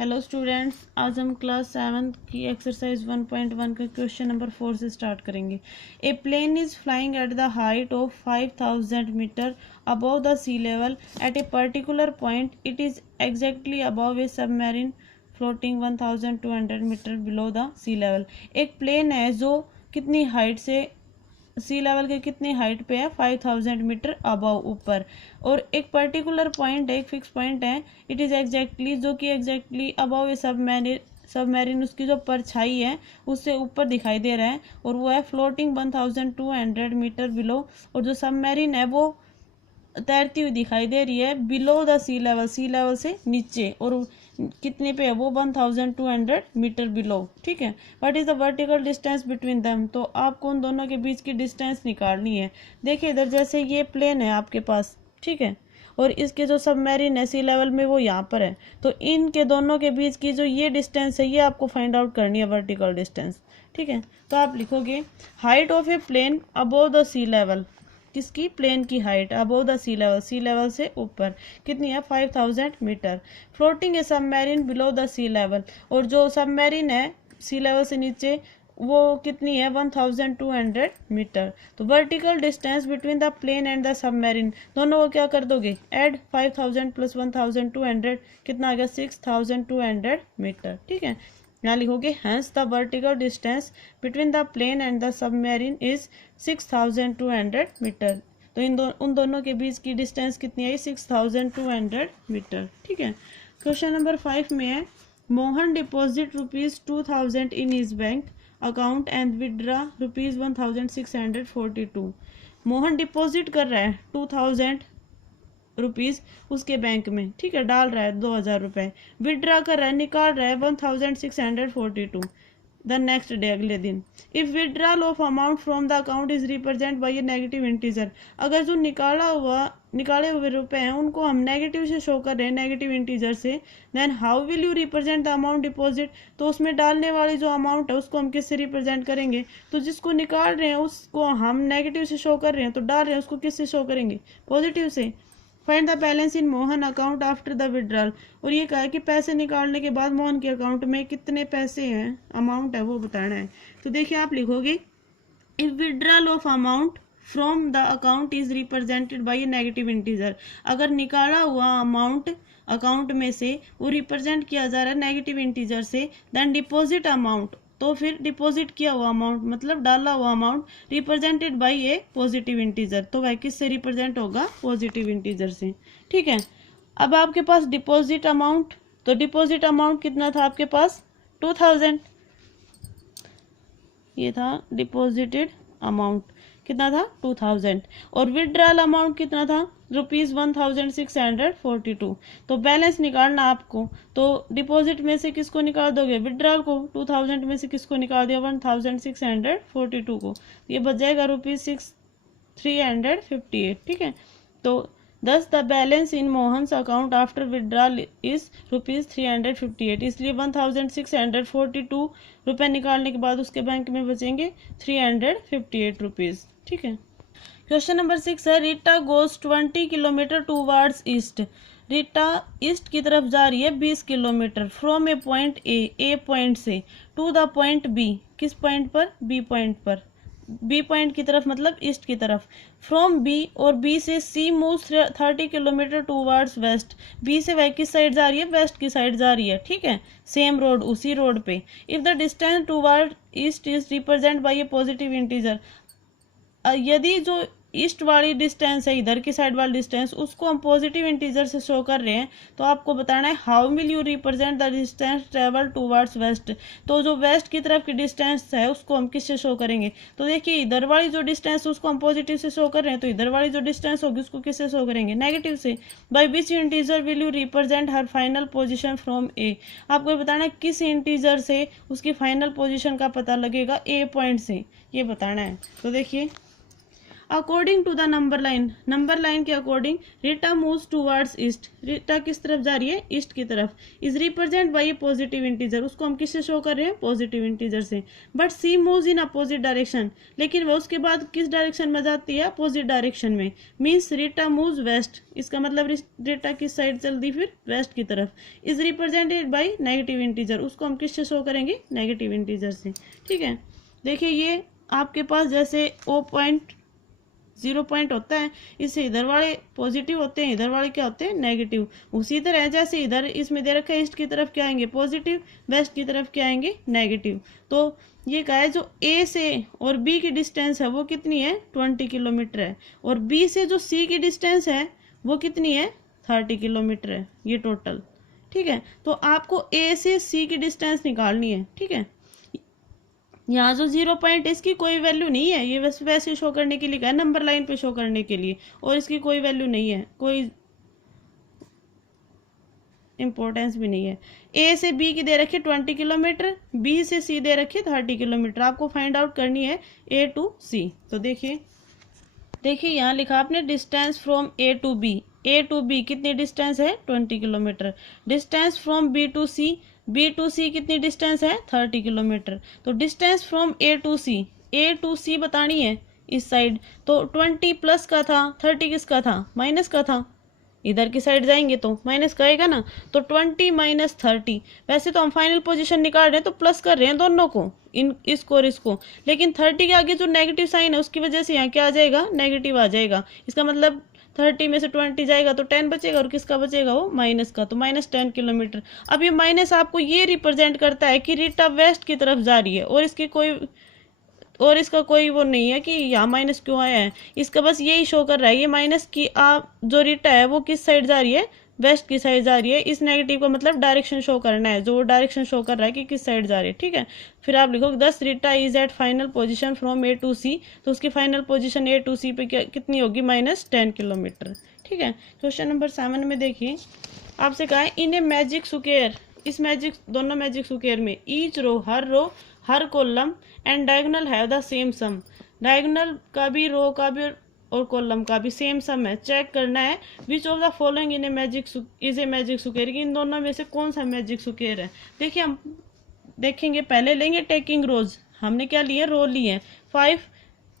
Hello students, आज हम class 7 की एक्सरसाइज 1.1 का क्वेश्चन नंबर 4 से स्टार्ट करेंगे। A plane is flying at the height of 5000 metre above the sea level at a particular point it is exactly above a submarine floating 1200 metre below the sea level. एक plane है जो कितनी height से सी level के कितनी height पे है, 5000 metre above ऊपर, और एक पर्टिकुलर पॉइंट है, एक फिक्स पॉइंट है, इट इज एग्जैक्टली जो कि एग्जैक्टली अबव ए सबमरीन उसकी जो परछाई है उससे ऊपर दिखाई दे रहा है, और वो है फ्लोटिंग 1200 मीटर बिलो, और जो सबमरीन है वो तैरती हुई दिखाई दे रही है बिलो द सी लेवल से नीचे, और कितने पे है वो 1200 मीटर बिलो। ठीक है, what is the vertical distance between them. तो आपको उन दोनों के बीच की डिस्टेंस निकालनी है। देखिए इधर जैसे ये प्लेन है आपके पास, ठीक है, और इसके जो सबमरीन है सी लेवल में वो यहाँ पर है, तो इनके दोनों के बीच की जो ये डिस्टेंस है ये आपको फाइंड आउट करनी है, वर्टिकल डिस्टेंस। ठीक है, तो आप लिखोगे height of a plane above the sea level, किसकी, प्लेन की height above the sea level से ऊपर कितनी है, 5000 meter. Floating a submarine below the sea level, और जो सबमरीन है सी लेवल से नीचे वो कितनी है, 1200 मीटर। तो vertical distance between the plane and the submarine, दोनों को क्या कर दोगे, ऐड 5000 प्लस 1200 कितना आ गया, 6200 मीटर। ठीक है, यहाँ लिखोगे hence the vertical distance between the plane and the submarine is 6200 meter. तो उन दोनों के बीच की डिस्टेंस कितनी आई, 6200 मीटर। ठीक है, क्वेश्चन नंबर 5 में है Mohan deposit ₹2000 in his bank account and withdraw ₹1642। Mohan deposit कर रहा है 2000 रुपीज उसके बैंक में, ठीक है, डाल रहा है 2000 रुपए, विड्रा कर रहा है, निकाल रहा है 1642 द नेक्स्ट डे, अगले दिन। If withdrawal of amount from the account is represent by A negative integer, अगर जो निकाले हुए रुपए हैं उनको हम नेगेटिव से शो कर रहे हैं, नेगेटिव इंटीजर से, then how will you represent the amount deposit. तो उसमें डालने वाली जो अमाउंट है उसको हम किससे रिप्रेजेंट करेंगे, तो जिसको निकाल रहे हैं उसको हम नेगेटिव से शो कर रहे हैं, तो डाल रहे हैं उसको किससे शो करेंगे, पॉजिटिव से। Find the balance in Mohan account after the withdrawal, और ये कहा है कि पैसे निकालने के बाद मोहन के अकाउंट में कितने पैसे हैं, अमाउंट है वो बताना है। तो देखिए आप लिखोगे if withdrawal of amount from the account is represented by A negative integer, अगर निकाला हुआ अमाउंट अकाउंट में से वो रिप्रेजेंट किया जा रहा है नेगेटिव इंटीजर से, देन डिपॉजिट अमाउंट, तो फिर डिपॉजिट किया हुआ अमाउंट मतलब डाला हुआ amount represented by A positive integer, तो वह किससे रिप्रेजेंट होगा, पॉजिटिव इंटीजर से। ठीक है, अब आपके पास डिपॉजिट अमाउंट, तो डिपॉजिट अमाउंट कितना था आपके पास, 2000, ये था डिपॉजिटेड अमाउंट, कितना था 2000, और विड्रॉल अमाउंट कितना था ₹1642। तो बैलेंस निकालना आपको, तो डिपॉजिट में से किसको निकाल दोगे, विड्रॉल को, 2000 में से किसको निकाल दिया, 1642 को, ये बच जाएगा ₹358। ठीक है, तो दस the balance in Mohan's account after withdrawal is ₹358, इसलिए 1642 रुपये निकालने के बाद उसके बैंक में बचेंगे 358 रुपीज़। ठीक है, क्वेश्चन नंबर 6 है Rita goes 20 kilometre towards east, Rita east की तरफ जा रही है 20 kilometre, from A point A point से, टू द पॉइंट बी, किस पॉइंट पर, बी पॉइंट पर, बी पॉइंट की तरफ मतलब ईस्ट की तरफ, फ्रॉम बी, और बी से C moves 30 kilometre towards west, B से वह किस साइड जा रही है, वेस्ट की साइड जा रही है। ठीक है, सेम रोड, उसी रोड पे। If the distance toward east is represent by A positive integer, यदि जो ईस्ट वाली डिस्टेंस है, इधर की साइड वाली डिस्टेंस, उसको हम पॉजिटिव इंटीजर से शो कर रहे हैं, तो आपको बताना है how will you represent the distance travel towards west. तो जो वेस्ट की तरफ की डिस्टेंस है उसको हम किससे शो करेंगे, तो देखिए इधर वाली जो डिस्टेंस उसको हम पॉजिटिव से शो कर रहे हैं, तो इधर वाली जो डिस्टेंस होगी उसको किससे शो करेंगे, नेगेटिव से। By which integer will you represent her final position from A, आपको बताना है किस इंटीजर से उसकी फाइनल पोजिशन का पता लगेगा, ए पॉइंट से, ये बताना है। तो देखिए according to the number line के according Rita moves towards east, Rita किस तरफ जा रही है, ईस्ट की तरफ, is represent by a positive integer, उसको हम किससे शो कर रहे हैं, पॉजिटिव इंटीजर से। But C moves in opposite direction, लेकिन वो उसके बाद किस डायरेक्शन में जाती है, अपोजिट डायरेक्शन में, मीन्स रीटा मूव्स वेस्ट, इसका मतलब रीटा किस साइड चल दी, फिर वेस्ट की तरफ, is represented by negative integer, उसको हम किससे शो करेंगे, नेगेटिव इंटीजर से। ठीक है, देखिए ये आपके पास जैसे O पॉइंट 0 पॉइंट होता है, इससे इधर वाले पॉजिटिव होते हैं, इधर वाले क्या होते हैं, नेगेटिव। उसी तरह जैसे इधर इसमें दे रखा है ईस्ट की तरफ क्या आएंगे, पॉजिटिव, वेस्ट की तरफ क्या आएंगे, नेगेटिव। तो ये कहा है जो A से और B की डिस्टेंस है वो कितनी है, 20 किलोमीटर है, और B से जो C की डिस्टेंस है वो कितनी है, 30 किलोमीटर है, ये टोटल। ठीक है, तो आपको A से C की डिस्टेंस निकालनी है। ठीक है, यहाँ जो 0 पॉइंट है इसकी कोई वैल्यू नहीं है, ये बस वैसे शो करने के लिए कहा है, नंबर लाइन पे शो करने के लिए, और इसकी कोई वैल्यू नहीं है, कोई इंपॉर्टेंस भी नहीं है। A से B की दे रखी 20 किलोमीटर, B से C दे रखी 30 किलोमीटर, आपको फाइंड आउट करनी है A to C। तो देखिए यहाँ लिखा आपने distance from A to B, A to B कितनी डिस्टेंस है, 20 kilometre. Distance from B to C, B to C कितनी डिस्टेंस है, 30 किलोमीटर। तो distance from A to C बतानी है इस साइड, तो 20 प्लस का था, 30 किसका था, माइनस का था, इधर की साइड जाएंगे तो माइनस का आएगा ना, तो 20 माइनस 30। वैसे तो हम फाइनल पोजीशन निकाल रहे हैं तो प्लस कर रहे हैं दोनों को, इसको और इसको, लेकिन 30 के आगे जो नेगेटिव साइन है उसकी वजह से यहाँ क्या आ जाएगा, नेगेटिव आ जाएगा। इसका मतलब 30 में से 20 जाएगा तो 10 बचेगा, और किसका बचेगा, वो माइनस का, तो माइनस 10 किलोमीटर। अब ये माइनस आपको ये रिप्रेजेंट करता है कि रीटा वेस्ट की तरफ जा रही है, और इसका कोई वो नहीं है कि यहाँ माइनस क्यों आया है, इसका बस यही शो कर रहा है ये माइनस की आप जो रीटा है वो किस साइड जा रही है, वेस्ट की साइड जा रही है। इस नेगेटिव का मतलब डायरेक्शन शो करना है, जो डायरेक्शन शो कर रहा है कि किस साइड जा रही है। ठीक है, फिर आप लिखो 10 Rita is at final position from A to C, तो उसकी final position A to C पे कितनी होगी, -10 किलोमीटर। ठीक है, क्वेश्चन नंबर 7 में देखिए आपसे कहा है इन ए मैजिक स्क्वायर, इस दोनों मैजिक स्क्वायर में ईच रो, हर column and diagonal have the same sum, diagonal का भी, रो का भी और कॉलम का भी सेम सम है। चेक करना है which of the following in a magic is a magic square, इन दोनों में से कौन सा मैजिक स्क्वायर है। देखिए हम देखेंगे, पहले लेंगे टेकिंग रोज, हमने क्या लिए, रो लिए, 5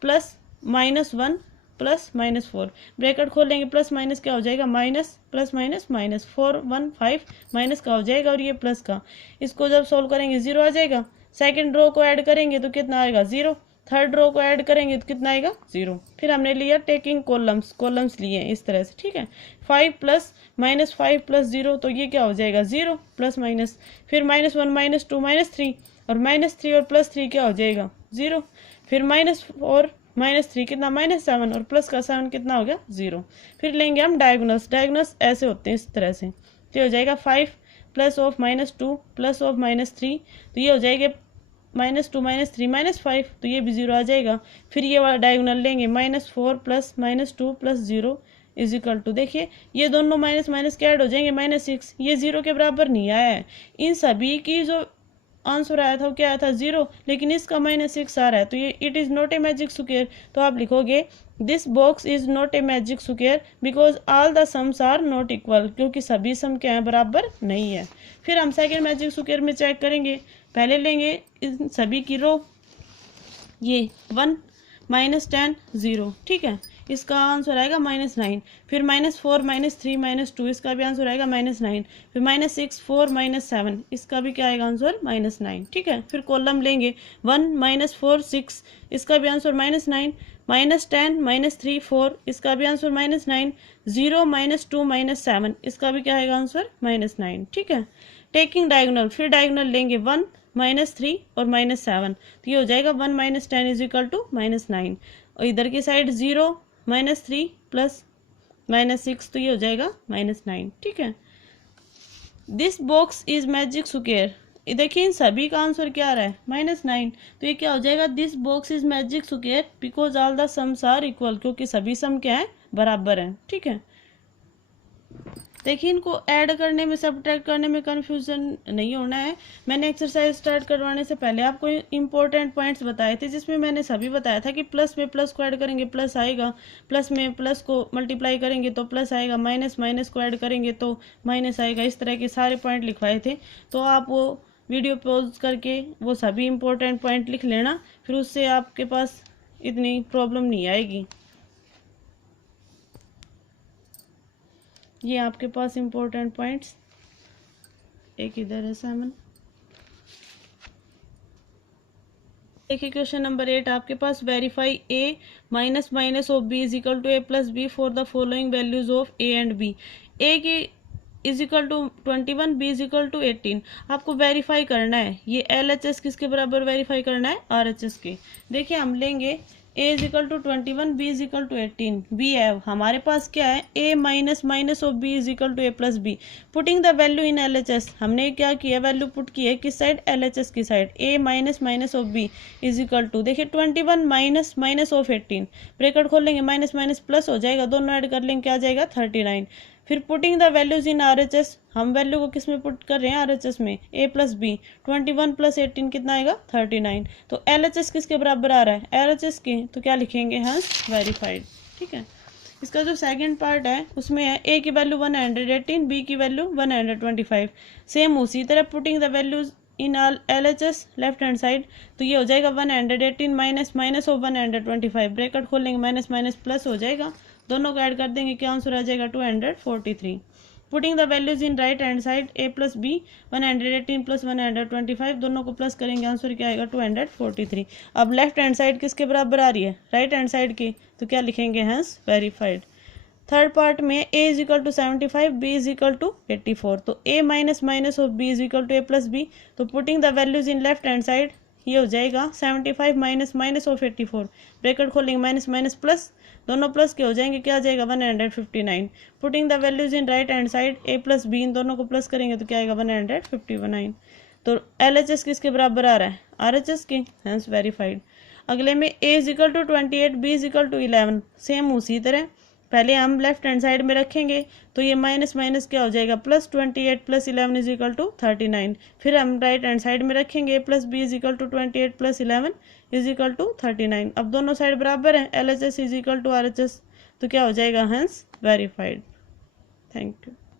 प्लस -1 प्लस -4, ब्रैकेट खोल लेंगे, प्लस माइनस क्या हो जाएगा, minus plus minus minus, 4 1 5 minus का हो जाएगा, और ये प्लस का, इसको जब सोल्व करेंगे 0 आ जाएगा। सेकंड रो को ऐड करेंगे तो कितना आएगा, 0। थर्ड रो को ऐड करेंगे तो कितना आएगा, 0। फिर हमने लिया टेकिंग कॉलम्स लिए इस तरह से। ठीक है, 5 प्लस -5 प्लस 0, तो ये क्या हो जाएगा, 0 प्लस माइनस, फिर -1 -2 -3, और -3 और +3 क्या हो जाएगा, 0। फिर -4 -3 कितना, -7, और प्लस का 7 कितना हो गया, 0। फिर लेंगे हम डायगोनल्स ऐसे होते हैं इस तरह से, तो हो जाएगा 5 प्लस ऑफ -2 प्लस ऑफ -3, तो ये हो जाएगा -2 -3 -5, तो ये भी 0 आ जाएगा। फिर ये वाला डायगोनल लेंगे, -4 plus -2 plus 0 is equal to, देखिए ये दोनों माइनस माइनस के ऐड हो जाएंगे, -6, ये 0 के बराबर नहीं आया है। इन सभी की जो आंसर आया था वो क्या आया था, 0, लेकिन इसका -6 आ रहा है, तो ये it is not a magic square. तो आप लिखोगे this box is not a magic square because all the sums are not equal, क्योंकि सभी सम क्या है, बराबर नहीं है। फिर हम सेकेंड मैजिक स्क्वायर में चेक करेंगे, पहले लेंगे इन सभी की रो, ये 1 -10 0, ठीक है, इसका आंसर आएगा -9। फिर -4 -3 -2, इसका भी आंसर आएगा -9। फिर -6 4 -7, इसका भी क्या आएगा आंसर, -9। ठीक है, फिर कॉलम लेंगे 1 -4 6, इसका भी आंसर -9, -10 -3 4, इसका भी आंसर -9, 0 -2 -7, इसका भी क्या आएगा आंसर, -9। ठीक है, टेकिंग डायगोनल, फिर डायगोनल लेंगे 1 -3 और -7, तो ये हो जाएगा 1 -10 इज इक्वल टू -9, और इधर की साइड 0 -3 प्लस -6, तो ये हो जाएगा -9। ठीक है, this box is magic square, देखिए इन सभी का आंसर क्या आ रहा है, -9, तो ये क्या हो जाएगा, this box is magic square because all the sums are equal, क्योंकि सभी सम क्या है, बराबर हैं। ठीक है, देखिए इनको ऐड करने में, सब्ट्रैक्ट करने में कन्फ्यूजन नहीं होना है। मैंने एक्सरसाइज स्टार्ट करवाने से पहले आपको इंपॉर्टेंट पॉइंट्स बताए थे, जिसमें मैंने सभी बताया था कि प्लस में प्लस को ऐड करेंगे प्लस आएगा, प्लस में प्लस को मल्टीप्लाई करेंगे तो प्लस आएगा, माइनस माइनस को ऐड करेंगे तो माइनस आएगा। इस तरह के सारे पॉइंट लिखवाए थे। तो आप वो वीडियो पॉज करके वो सभी इंपॉर्टेंट पॉइंट लिख लेना, फिर उससे आपके पास इतनी प्रॉब्लम नहीं आएगी। ये आपके पास इंपॉर्टेंट पॉइंट्स, एक इधर है 7। देखिए क्वेश्चन नंबर 8 आपके पास, verify a minus minus of b is equal to a plus b for the following values of a and b. A की is equal to 21, b is equal to 18। आपको verify करना है, ये LHS किसके बराबर verify करना है, RHS के। देखिए हम लेंगे a is equal to 21, b is equal to 18। B है हमारे पास क्या है, a minus minus of b is equal to a plus B. Putting the value in LHS, हमने क्या किया, वैल्यू पुट की है किस साइड, LHS की side. a minus minus of b is equal to, देखिए 21 माइनस माइनस ऑफ 18, ब्रैकेट खोल लेंगे, माइनस माइनस प्लस हो जाएगा, दोनों ऐड कर लेंगे क्या आ जाएगा 39। फिर putting the values in RHS, हम वैल्यू को किस में पुट कर रहे हैं, RHS में, a प्लस बी। 21 प्लस 18 कितना आएगा 39। तो LHS किसके बराबर आ रहा है, RHS के, तो क्या लिखेंगे, हैंस वेरीफाइड। ठीक है। इसका जो सेकंड पार्ट है उसमें है a की वैल्यू 118, b की वैल्यू 125। सेम उसी तरह putting the values in LHS left hand side, तो ये हो जाएगा 118 माइनस माइनस ऑफ 125, ब्रैकेट खोल लेंगे, माइनस माइनस प्लस हो जाएगा, दोनों को ऐड कर देंगे, क्या आंसर आ जाएगा 243। Putting the values in right hand side, a plus B 118 plus 125, दोनों को प्लस करेंगे, आंसर क्या आएगा 243। अब लेफ्ट हैंड साइड किसके बराबर आ रही है, राइट हैंड साइड की, तो क्या लिखेंगे, हैंस वेरीफाइड। थर्ड पार्ट में a is equal to 75, b is equal to 84, तो a minus minus of b is equal to a plus b. तो putting the values in left hand side, ये हो जाएगा 75 माइनस माइनस ऑफ 84, ब्रैकेट खोलेंगे, minus minus plus, दोनों plus के हो जाएंगे, क्या आ जाएगा 159। Putting the values in right hand side, a plus B, इन दोनों को प्लस करेंगे तो क्या आएगा 159। तो LHS किसके बराबर आ रहा है, RHS के, हैंस वेरीफाइड। अगले में a is equal to 28, b is equal to 11। Same उसी तरह पहले हम लेफ्ट हैंड साइड में रखेंगे, तो ये माइनस माइनस क्या हो जाएगा, plus 28 plus 11 is equal to 39। फिर हम राइट हैंड साइड में रखेंगे, a plus B is equal to 28 plus 11 is equal to 39। अब दोनों साइड बराबर है, LHS is equal to RHS, तो क्या हो जाएगा, हैंस वेरीफाइड। Thank you.